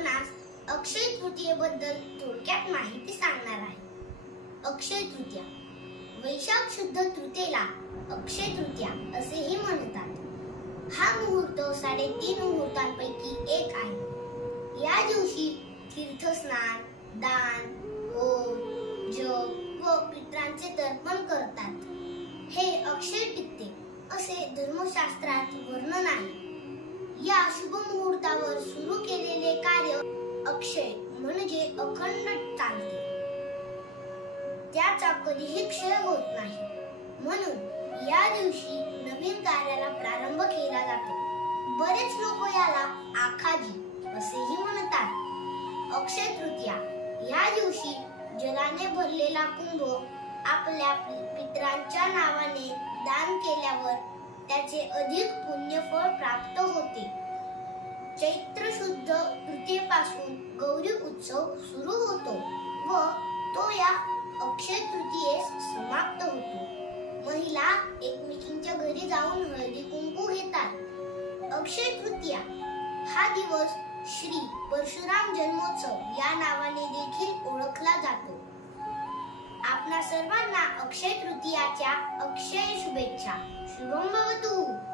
आपणास अक्षय तृतीयेबद्दल थोडक्यात माहिती सांगणार आहे। अक्षय तृतीया, वैशाख शुद्ध तृतीयेला अक्षय तृतीया असेही म्हणतात। हा मुहूर्त 3.5 मुहूर्तांपैकी एक आहे। या दिवशी तीर्थस्नान, दान, होम, जप व पितरांचे तर्पण करतात। हे अक्षय पित्ते असे धर्मशास्त्रात वर्णन आहे। या शुभ मुहूर्तावर सुरू केलेले कार्य अक्षय म्हणजे अखंड चालते, त्याचा कधीही क्षय होत नाही। म्हणून या दिवशी नवीन कार्याला प्रारंभ केला जातो। बरेच लोक याला आखाजी असेही म्हणतात। अक्षय तृतीया या दिवशी जलाने भरलेला कुंभ आपल्या पितरांच्या नावाने दान केल्यावर त्याचे अधिक पुण्यफळ प्राप्त होते। चैत्र शुद्ध तृतीयेपासून गौरी उत्सव सुरू होतो व तो या अक्षय तृतीयेस समाप्त होतो। महिला एकमेकींच्या घरी जाऊन हळदी कुंकू घेतात। अक्षय तृतीया हा दिवस श्री परशुराम जन्मोत्सव या नावाने देखील ओळखला जातो। आपणा सर्वांना अक्षय तृतीयाच्या अक्षय शुभेच्छा। शुभम भवतु।